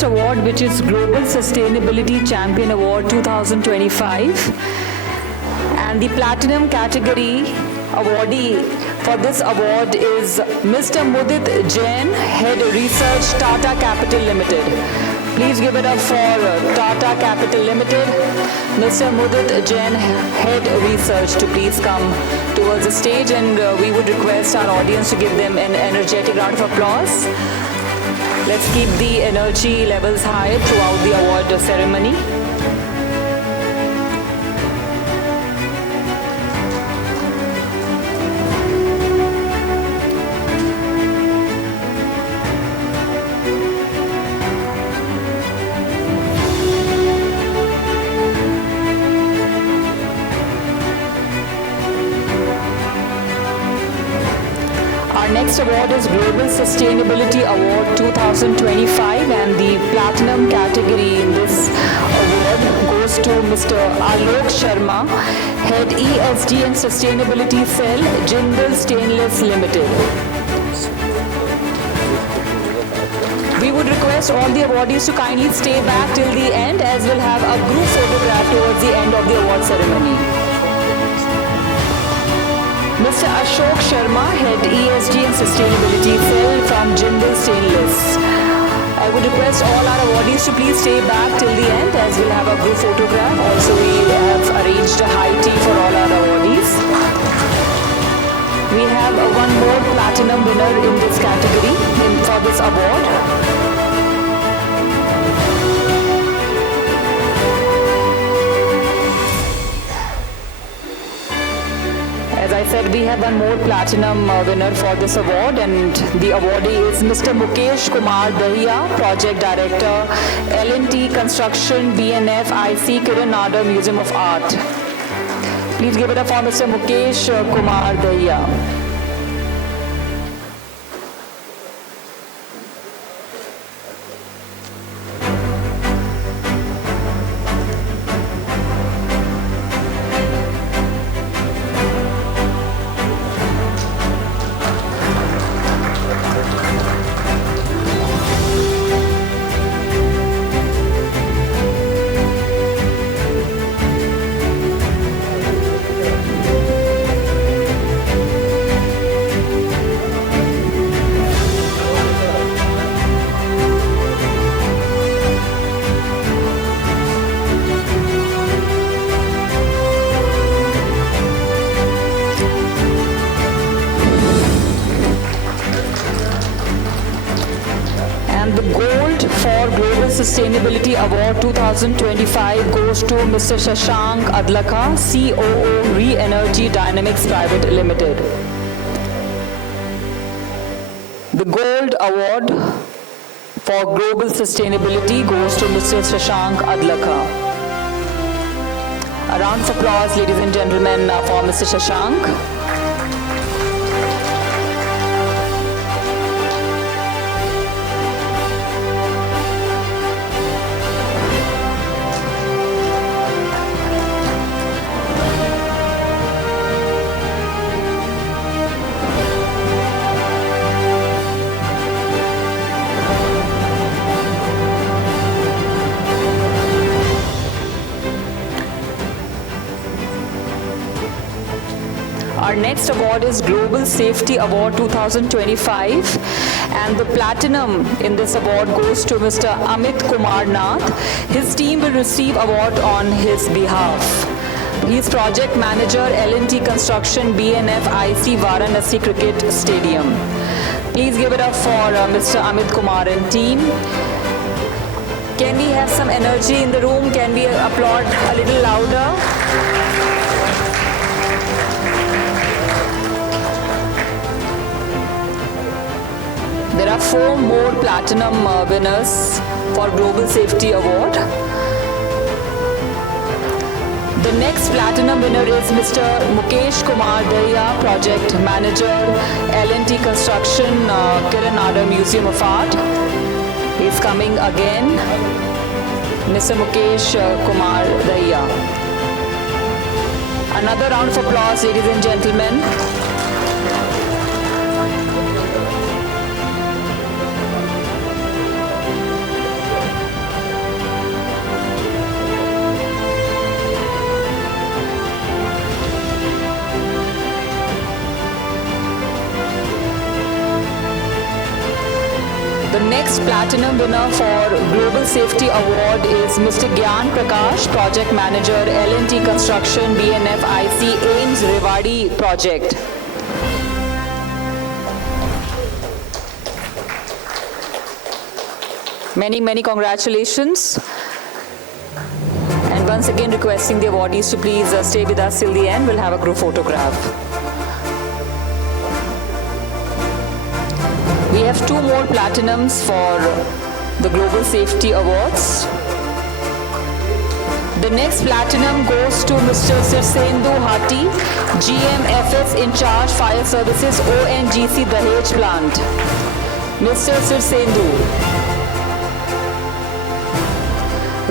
first award, which is Global Sustainability Champion Award 2025. And the Platinum category awardee for this award is Mr. Mudit Jain, Head Research, Tata Capital Limited. Please give it up for Tata Capital Limited. Mr. Mudit Jain, Head Research, to please come towards the stage, and we would request our audience to give them an energetic round of applause. Let's keep the energy levels high throughout the award ceremony. Next award is Global Sustainability Award 2025, and the Platinum category in this award goes to Mr. Alok Sharma, Head ESG and Sustainability Cell, Jindal Stainless Limited. We would request all the awardees to kindly stay back till the end, as we'll have a group photograph towards the end of the award ceremony. Mr. Ashok Sharma, Head ESG and Sustainability Cell from Jindal Stainless. I would request all our awardees to please stay back till the end, as we'll have a group photograph. Also, we have arranged a high tea for all our awardees. We have one more platinum winner in this category for this award. As I said, we have one more platinum winner for this award, and the awardee is Mr. Mukesh Kumar Dahiya, Project Director, L&T Construction, BNF IC, Kiran Nadar Museum of Art. Please give it up for Mr. Mukesh Kumar Dahiya. Sustainability Award 2025 goes to Mr. Shashank Adlakha, COO, Re-Energy Dynamics Private Limited. The Gold Award for Global Sustainability goes to Mr. Shashank Adlakha. A round of applause, ladies and gentlemen, for Mr. Shashank. Our next award is Global Safety Award 2025, and the platinum in this award goes to Mr. Amit Kumar Nath. His team will receive award on his behalf. He is Project Manager, L&T Construction, BNF IC, Varanasi Cricket Stadium. Please give it up for Mr. Amit Kumar and team. Can we have some energy in the room? Can we applaud a little louder? There are 4 more platinum winners for Global Safety Award. The next platinum winner is Mr. Mukesh Kumar Dahiya, Project Manager, L&T Construction, Kiran Nadar Museum of Art. He's coming again. Mr. Mukesh Kumar Dahiya. Another round of applause, ladies and gentlemen. The next platinum winner for Global Safety Award is Mr. Gyan Prakash, Project Manager, L&T Construction, BNF IC, AIMS Rewari Project. Many congratulations. And once again requesting the awardees to please stay with us till the end. We'll have a group photograph. We have 2 more platinums for the Global Safety Awards. The next platinum goes to Mr. Sirsendu Hati, GMFS in charge Fire Services, ONGC Dahej plant. Mr. Sirsendu.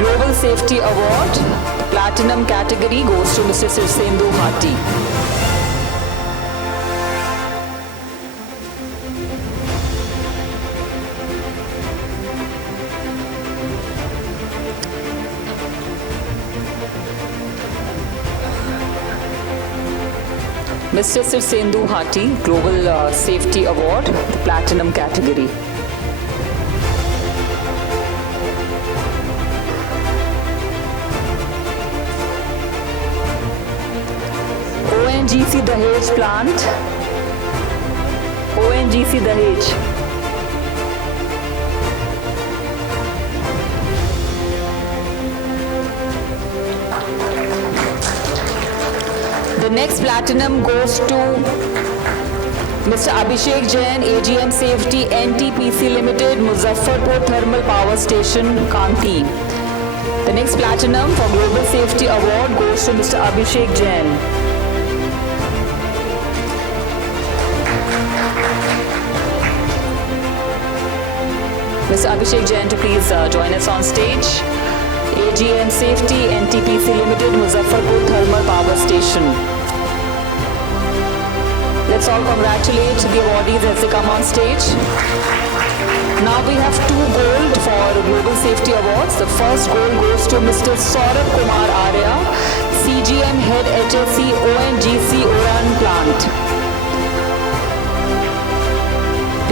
Global Safety Award, Platinum category goes to Mr. Sirsendu Hati. Mr. Sirsendu Hati, Global Safety Award, the Platinum category. ONGC Dahej plant. ONGC Dahej. The next platinum goes to Mr. Abhishek Jain, AGM Safety, NTPC Limited, Muzaffarpur Thermal Power Station, Kanti. The next platinum for Global Safety Award goes to Mr. Abhishek Jain. Mr. Abhishek Jain to please join us on stage. AGM Safety, NTPC Limited, Muzaffarpur Thermal Power Station. Let's all congratulate the awardees as they come on stage. Now we have 2 gold for Global Safety Awards. The first gold goes to Mr. Saurabh Kumar Arya, CGM Head HSC, ONGC Oran Plant.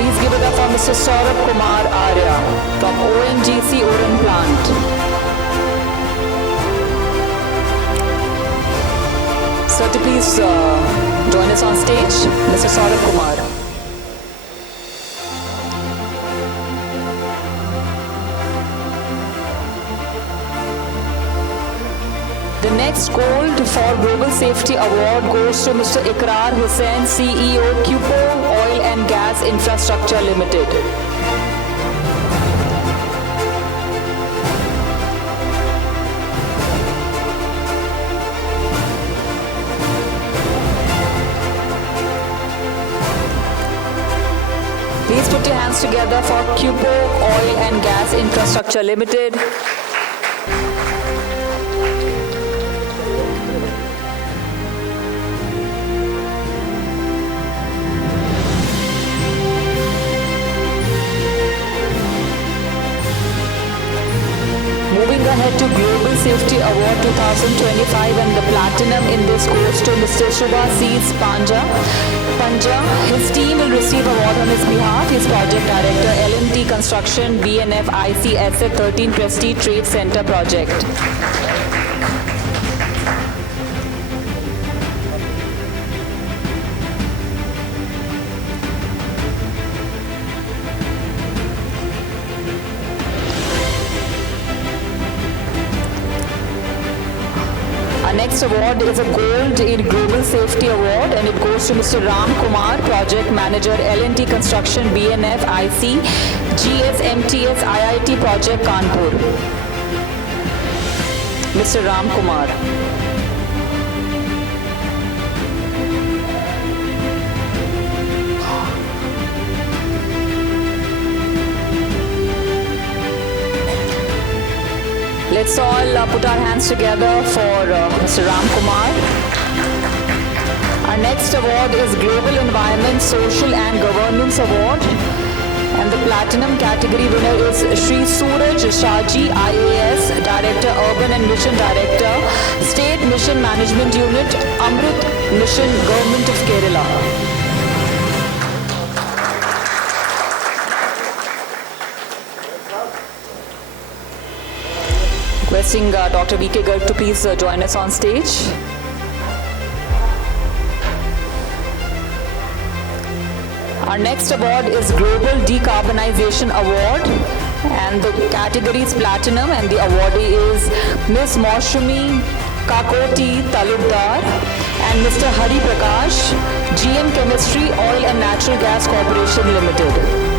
Please give it up for Mr. Saurabh Kumar Arya from ONGC Oran Plant. Sir, to please join us on stage, Mr. Saurabh Kumar. The next gold for Global Safety Award goes to Mr. Ikrar Hussain, CEO, Cupo Oil and Gas Infrastructure Limited. Please put your hands together for Cupo Oil and Gas Infrastructure Limited. Moving ahead to Global Safety Award 2025, and the platinum in this goes to Mr. Shubhasis Panja. His team will receive award on his behalf. His project director, L&T Construction, BNF IC Asset 13 Prestige Trade Center project. Our next award is a Gold in Global Safety Award, and it goes to Mr. Ram Kumar, Project Manager, L&T Construction, BNF IC, GSMTS IIT Project, Kanpur. Mr. Ram Kumar. Let's all put our hands together for Mr. Ram Kumar. Our next award is Global Environment, Social and Governance Award. And the Platinum category winner is Shri Suraj Shaji, IAS, Director, Urban and Mission Director, State Mission Management Unit, Amrit Mission, Government of Kerala. Requesting Dr. V.K. Garg to please join us on stage. Our next award is Global Decarbonization Award, and the category is Platinum, and the awardee is Ms. Maushumi Kakoti Talukdar and Mr. Hari Prakash, GM Chemistry, Oil and Natural Gas Corporation Limited.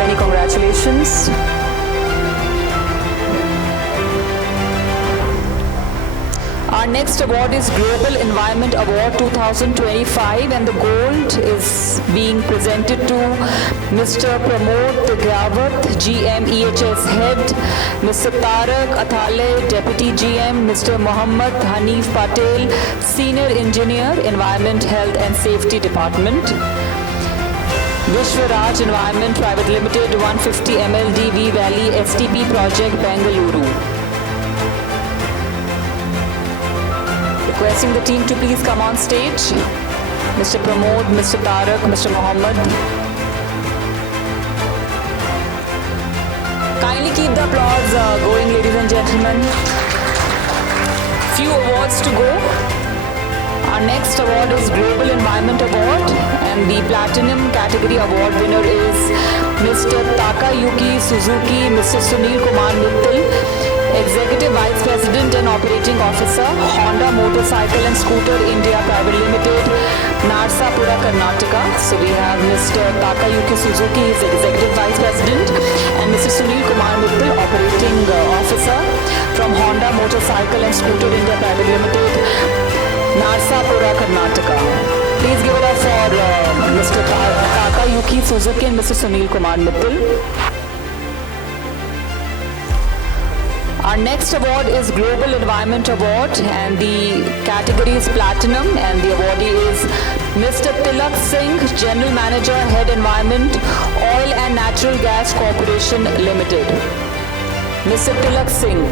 Many congratulations. Our next award is Global Environment Award 2025, and the gold is being presented to Mr. Pramod Tigavat, GM EHS Head, Mr. Tarak Athale, Deputy GM, Mr. Mohammad Hanif Patel, Senior Engineer, Environment, Health and Safety Department. Vishwaraj Environment Private Limited, 150 MLD V Valley STP Project, Bengaluru. Requesting the team to please come on stage. Mr. Pramod, Mr. Tarak, Mr. Mohammed. Kindly keep the applause going, ladies and gentlemen. Few awards to go. Our next award is Global Environment Award, and the Platinum category award winner is Mr. Takayuki Suzuki, Mr. Sunil Kumar Mittal, Executive Vice President and Operating Officer, Honda Motorcycle and Scooter India Private Limited, Narsapura, Karnataka. So we have Mr. Takayuki Suzuki, is Executive Vice President, and Mr. Sunil Kumar Mittal, Operating Officer from Honda Motorcycle and Scooter India Private Limited, Narsapura, Karnataka. Please give it up for Mr. Takayuki Suzuki and Mr. Sunil Kumar Mittal. Our next award is Global Environment Award, and the category is Platinum, and the awardee is Mr. Tilak Singh, General Manager, Head Environment, Oil and Natural Gas Corporation Limited. Mr. Tilak Singh.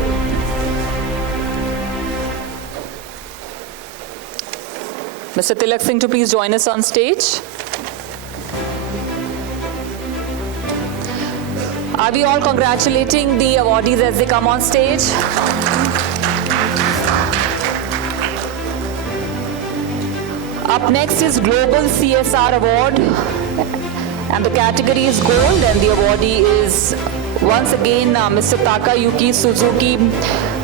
Mr. Tilak Singh to please join us on stage. Are we all congratulating the awardees as they come on stage? Up next is Global CSR Award, and the category is Gold, and the awardee is once again Mr. Takayuki Suzuki,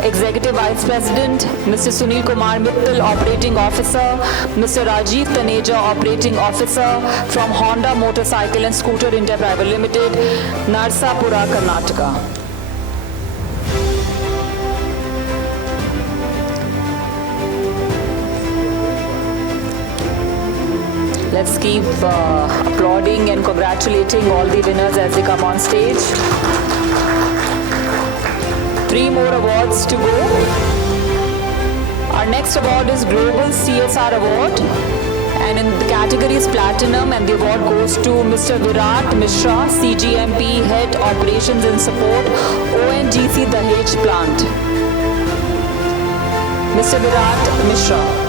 Executive Vice President, Mr. Sunil Kumar Mittal, Operating Officer, Mr. Rajiv Taneja, Operating Officer from Honda Motorcycle and Scooter India Private Limited, Narsapura, Karnataka. Let's keep applauding and congratulating all the winners as they come on stage. 3 more awards to go. Our next award is Global CSR Award, and in the category is Platinum, and the award goes to Mr. Virat Mishra, CGMP, Head Operations and Support, ONGC Dahej Plant. Mr. Virat Mishra.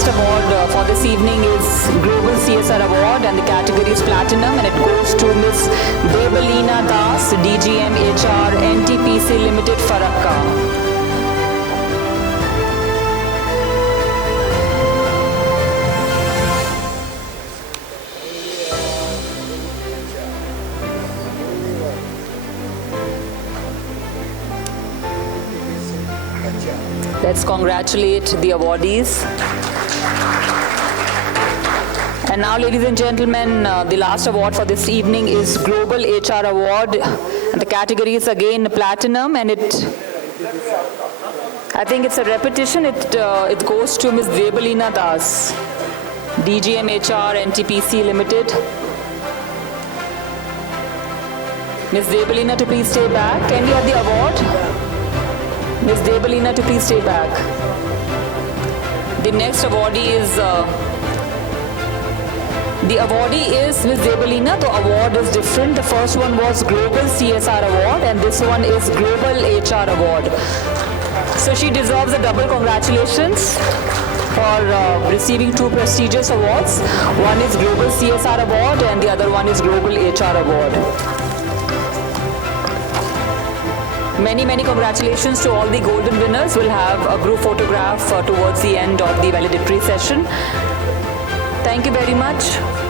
Award for this evening is Global CSR Award, and the category is Platinum, and it goes to Ms. Debalina Das, DGM HR, NTPC Limited, Farakka. Let's congratulate the awardees. And now, ladies and gentlemen, the last award for this evening is Global HR Award. And the category is again Platinum, and I think it's a repetition. It goes to Ms. Debalina Das, DGM HR, NTPC Limited. Ms. Debalina to please stay back. Can we have the award? Ms. Debalina to please stay back. The next awardee is The awardee is Ms. Debalina. The award is different. The first one was Global CSR Award and this one is Global HR Award. So she deserves a double congratulations for receiving two prestigious awards. One is Global CSR Award and the other one is Global HR Award. Many, many congratulations to all the golden winners. We'll have a group photograph towards the end of the valedictory session. Thank you very much.